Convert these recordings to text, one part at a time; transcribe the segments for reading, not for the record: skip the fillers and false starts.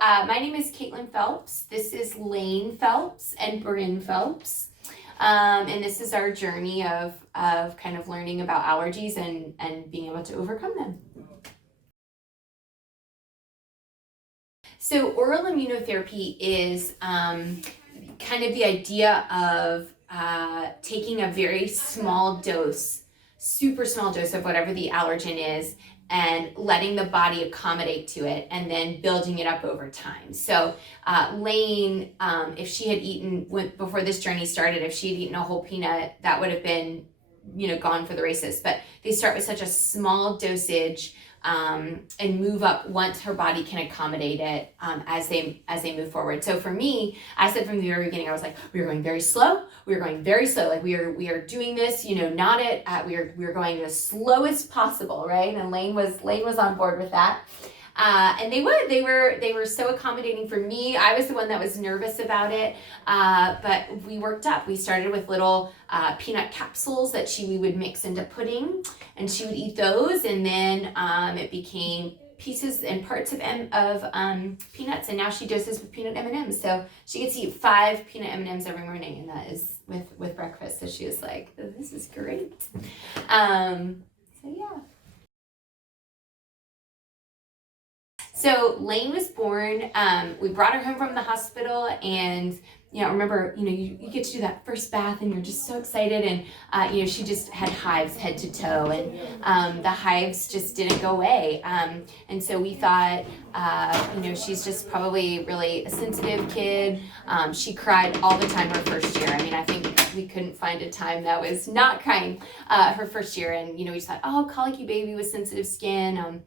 my name is Caitlyn Phelps. This is Lane Phelps and Bryn Phelps. And this is our journey of kind of learning about allergies and being able to overcome them. So oral immunotherapy is kind of the idea of taking a very small dose, super small dose of whatever the allergen is, and letting the body accommodate to it and then building it up over time. So Lane, if she had eaten, before this journey started, if she had eaten a whole peanut, that would have been, gone for the races. But they start with such a small dosage and move up once her body can accommodate it as they move forward. So for me, I said from the very beginning, I was like, we are going very slow. We are going very slow. Like we are doing this, not we are going as slow as possible, right? And Lane was on board with that. And they were so accommodating for me. I was the one that was nervous about it, but we worked up. We started with little peanut capsules that we would mix into pudding, and she would eat those, and then it became pieces and parts of peanuts, and now she doses with peanut M&Ms. So she gets to eat 5 peanut M&Ms every morning, and that is with breakfast. So she was like, oh, this is great. So yeah. So Lane was born, we brought her home from the hospital, and remember, you get to do that first bath and you're just so excited, and she just had hives head to toe, and the hives just didn't go away, and so we thought, she's just probably really a sensitive kid. She cried all the time her first year. I mean, I think we couldn't find a time that was not crying her first year, and we just thought, oh, colicky baby with sensitive skin,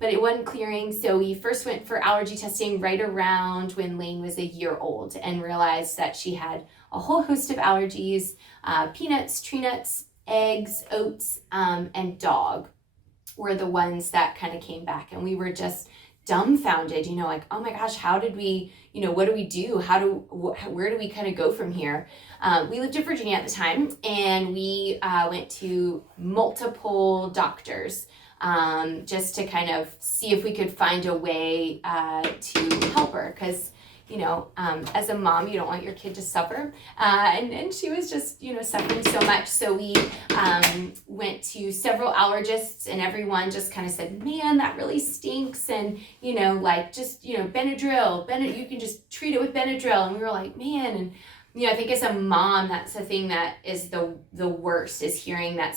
but it wasn't clearing. So we first went for allergy testing right around when Lane was a year old and realized that she had a whole host of allergies, peanuts, tree nuts, eggs, oats, and dog were the ones that kind of came back. And we were just dumbfounded, like, oh my gosh, how did we, what do we do? Where do we kind of go from here? We lived in Virginia at the time, and we went to multiple doctors just to kind of see if we could find a way to help her, because as a mom, you don't want your kid to suffer, and she was just suffering so much. So we went to several allergists, and everyone just kind of said, man, that really stinks, and just Benadryl, you can just treat it with Benadryl. And we were like, man. And I think as a mom, that's the thing that is the worst, is hearing that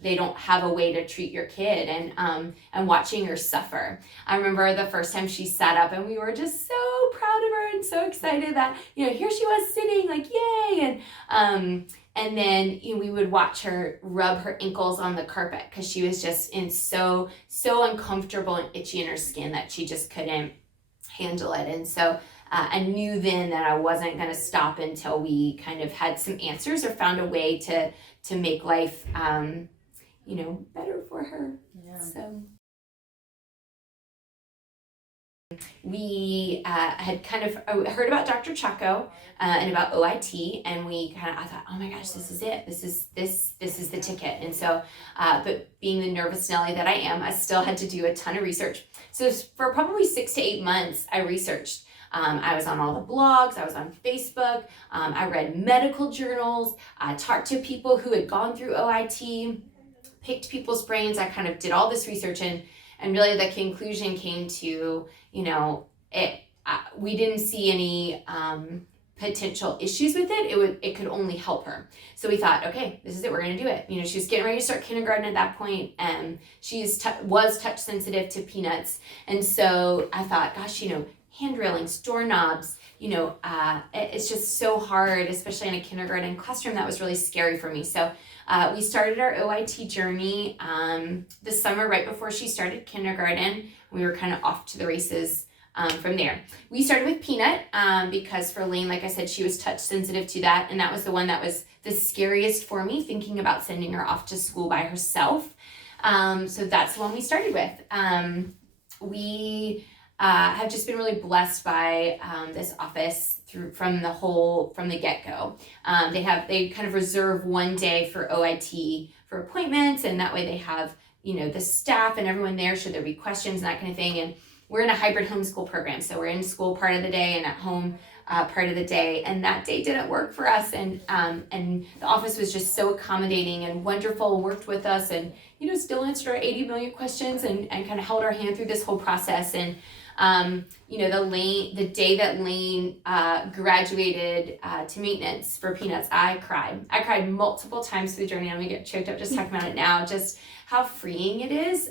they don't have a way to treat your kid, and watching her suffer. I remember the first time she sat up, and we were just so proud of her and so excited that, here she was sitting, like, yay. And then we would watch her rub her ankles on the carpet, because she was just so uncomfortable and itchy in her skin that she just couldn't handle it. And so I knew then that I wasn't going to stop until we kind of had some answers or found a way to make life better for her. Yeah. So we had kind of heard about Dr. Chacko and about OIT, and I thought, oh my gosh, this is it. This is the ticket. And so, but being the nervous Nelly that I am, I still had to do a ton of research. So for probably 6 to 8 months, I researched. I was on all the blogs, I was on Facebook, I read medical journals, I talked to people who had gone through OIT, picked people's brains. I kind of did all this research, and really the conclusion came to, we didn't see any potential issues with it. It could only help her. So we thought, okay, this is it, we're going to do it. She was getting ready to start kindergarten at that point, and she was touch sensitive to peanuts. And so I thought, gosh, hand railings, doorknobs, it's just so hard, especially in a kindergarten classroom. That was really scary for me. So we started our OIT journey this summer, right before she started kindergarten. We were kind of off to the races from there. We started with Peanut because for Lane, like I said, she was touch sensitive to that, and that was the one that was the scariest for me, thinking about sending her off to school by herself. So that's the one we started with. We have just been really blessed by this office from the get-go. They kind of reserve one day for OIT for appointments, and that way they have the staff and everyone there should there be questions and that kind of thing. we're in a hybrid homeschool program. So we're in school part of the day and at home part of the day. And that day didn't work for us. And the office was just so accommodating and wonderful, worked with us and, still answered our 80 million questions and kind of held our hand through this whole process. And, the day that Lane graduated to maintenance for Peanuts, I cried. I cried multiple times through the journey. I'm gonna get choked up just talking about it now, just how freeing it is.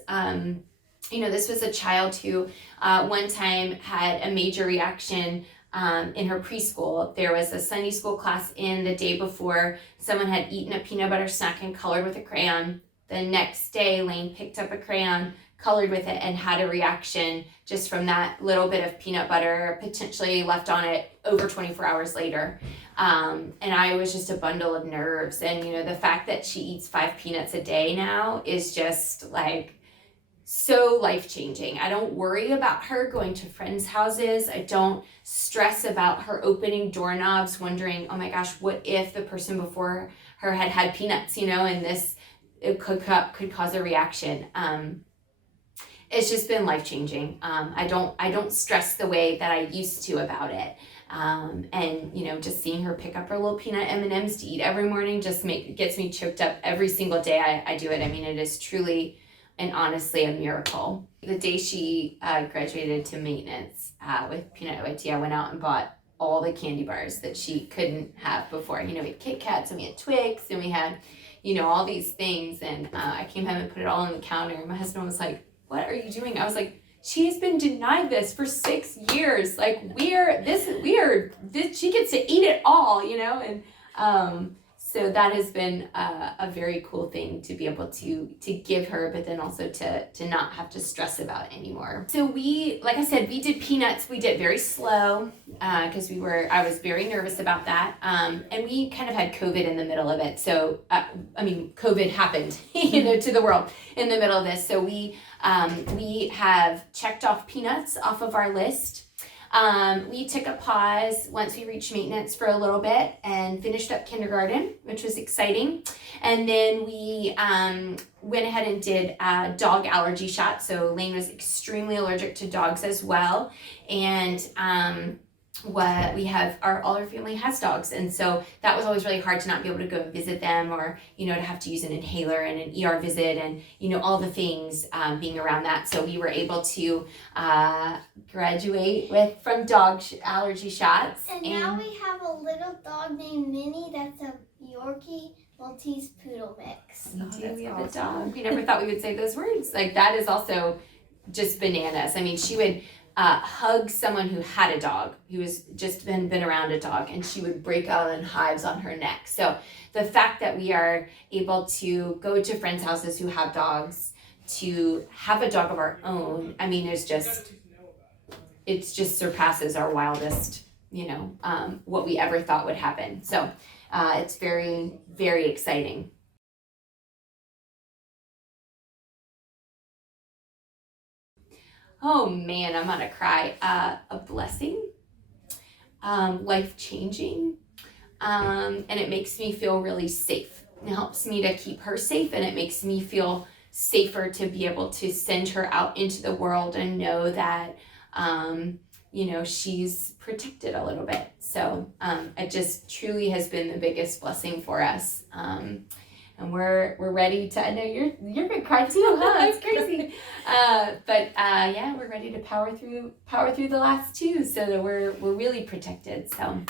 This was a child who one time had a major reaction in her preschool. There was a Sunday school class in the day before. Someone had eaten a peanut butter snack and colored with a crayon. The next day, Lane picked up a crayon, colored with it, and had a reaction just from that little bit of peanut butter potentially left on it over 24 hours later. And I was just a bundle of nerves. And, the fact that she eats 5 peanuts a day now is just like so life-changing. I don't worry about her going to friends' houses. I don't stress about her opening doorknobs, wondering, oh my gosh, what if the person before her had peanuts, and it could cause a reaction. It's just been life-changing. I don't stress the way that I used to about it. And just seeing her pick up her little peanut M&Ms to eat every morning just gets me choked up every single day I do it. I mean, it is truly and honestly a miracle. The day she graduated to maintenance with Peanut OIT, I went out and bought all the candy bars that she couldn't have before. We had Kit Kats and we had Twix and we had, all these things. And I came home and put it all on the counter. And my husband was like, what are you doing? I was like, she's been denied this for 6 years. Like she gets to eat it all, and so that has been a very cool thing to be able to give her, but then also to not have to stress about it anymore. So like I said, we did Peanuts. We did very slow because I was very nervous about that. And we kind of had COVID in the middle of it. So, COVID happened, to the world in the middle of this. So we have checked off Peanuts off of our list. We took a pause once we reached maintenance for a little bit and finished up kindergarten, which was exciting. And then we went ahead and did a dog allergy shot. So Lane was extremely allergic to dogs as well. And all our family has dogs, and so that was always really hard to not be able to go and visit them, or to have to use an inhaler and an ER visit and all the things being around that. So we were able to graduate from dog allergy shots. And now we have a little dog named Minnie that's a Yorkie Maltese Poodle mix. We have a dog. We never thought we would say those words. Like, that is also just bananas. I mean, she would hug someone who had a dog, who has just been around a dog, and she would break out in hives on her neck. So the fact that we are able to go to friends' houses who have dogs, to have a dog of our own, I mean, it just surpasses our wildest, what we ever thought would happen. So it's very, very exciting. Oh man, I'm gonna cry. A blessing, life-changing, and it makes me feel really safe. It helps me to keep her safe, and it makes me feel safer to be able to send her out into the world and know that, she's protected a little bit. So it just truly has been the biggest blessing for us. And we're ready to. I know you're gonna cry too, huh? It's crazy. We're ready to power through the last 2, so that we're really protected. So.